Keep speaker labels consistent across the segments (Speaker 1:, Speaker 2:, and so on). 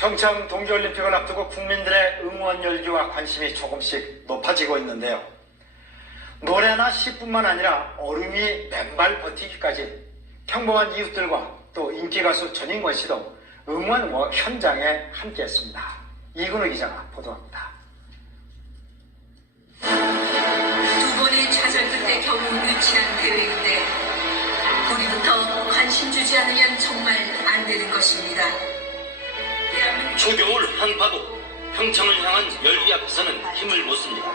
Speaker 1: 평창 동계올림픽을 앞두고 국민들의 응원 열기와 관심이 조금씩 높아지고 있는데요. 노래나 시뿐만 아니라 얼음이 맨발 버티기까지 평범한 이웃들과 또 인기 가수 전인권 씨도 응원 뭐 현장에 함께했습니다. 이근우 기자가 보도합니다.
Speaker 2: 두 번의 좌절 끝에 겨우 유치한 대회인데 우리부터 관심 주지 않으면 정말 안 되는 것입니다.
Speaker 3: 초겨울 한파도 평창을 향한 열기 앞에서는 힘을 못 씁니다.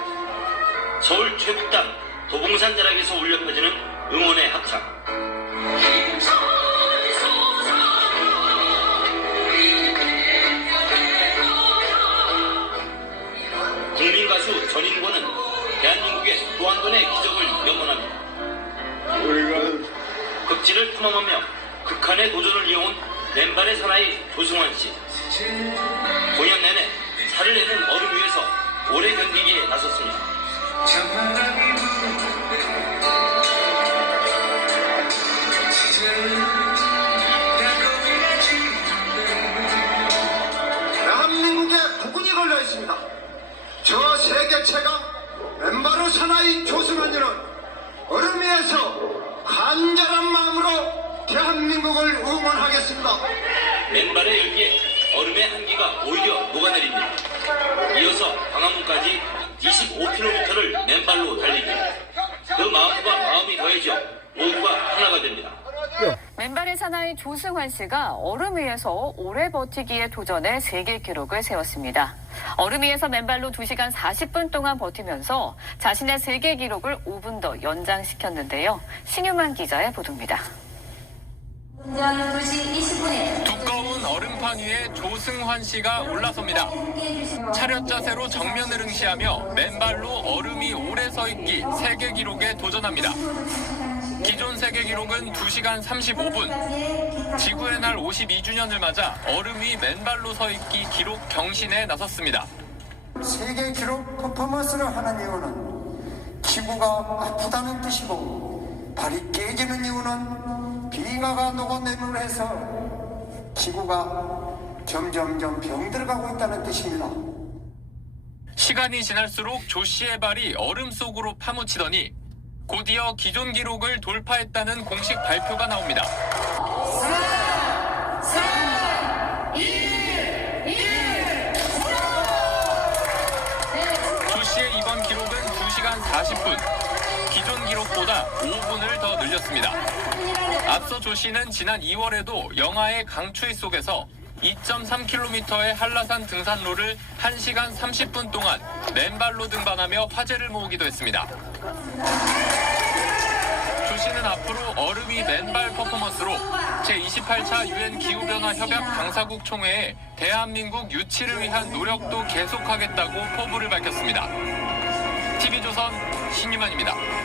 Speaker 3: 서울 최북단 도봉산 대락에서 울려 퍼지는 응원의 합창. 국민 가수 전인권은 대한민국의 또한 번의 기적을 염원합니다. 극지를 탐험하며 극한의 도전을 이어온 맨발의 사나이 조승환 씨. 공연 내내 살을 내는 얼음 위에서 오래 견디기에 나섰습니다.
Speaker 4: 대한민국에 국군이 걸려 있습니다. 저 세계 최강 왼바로 사나이 조승환이는 얼음 위에서 간절한 마음으로 대한민국을 응원하겠습니다.
Speaker 3: 맨발의 열기에 얼음의 한기가 오히려 녹아내립니다. 이어서 광화문까지 25km를 맨발로 달리기. 그 마음과 마음이 더해져 모두가 하나가 됩니다.
Speaker 5: 맨발의 사나이 조승환 씨가 얼음 위에서 오래 버티기에 도전해 세계 기록을 세웠습니다. 얼음 위에서 맨발로 2시간 40분 동안 버티면서 자신의 세계 기록을 5분 더 연장시켰는데요. 신유만 기자의 보도입니다.
Speaker 6: 운전 2시 20분에
Speaker 7: 두꺼운 얼음판 위에 조승환 씨가 올라섭니다. 차렷 자세로 정면을 응시하며 맨발로 얼음이 오래 서 있기 세계 기록에 도전합니다. 기존 세계 기록은 2시간 35분. 지구의 날 52주년을 맞아 얼음 위 맨발로 서 있기 기록 경신에 나섰습니다.
Speaker 4: 세계 기록 퍼포먼스를 하는 이유는 지구가 아프다는 뜻이고 발이 깨지는 이유는 빙하가 녹아내림을 해서 지구가 점점점 병들어가고 있다는 뜻입니다.
Speaker 7: 시간이 지날수록 조 씨의 발이 얼음 속으로 파묻히더니 곧이어 기존 기록을 돌파했다는 공식 발표가 나옵니다. 조 씨의 이번 기록은 2시간 40분. 기존 기록보다 5분을 더 늘렸습니다. 앞서 조 씨는 지난 2월에도 영하의 강추위 속에서 2.3km의 한라산 등산로를 1시간 30분 동안 맨발로 등반하며 화제를 모으기도 했습니다. 조 씨는 앞으로 얼음 위 맨발 퍼포먼스로 제28차 유엔 기후변화 협약 당사국 총회에 대한민국 유치를 위한 노력도 계속하겠다고 포부를 밝혔습니다. TV조선 신유만입니다.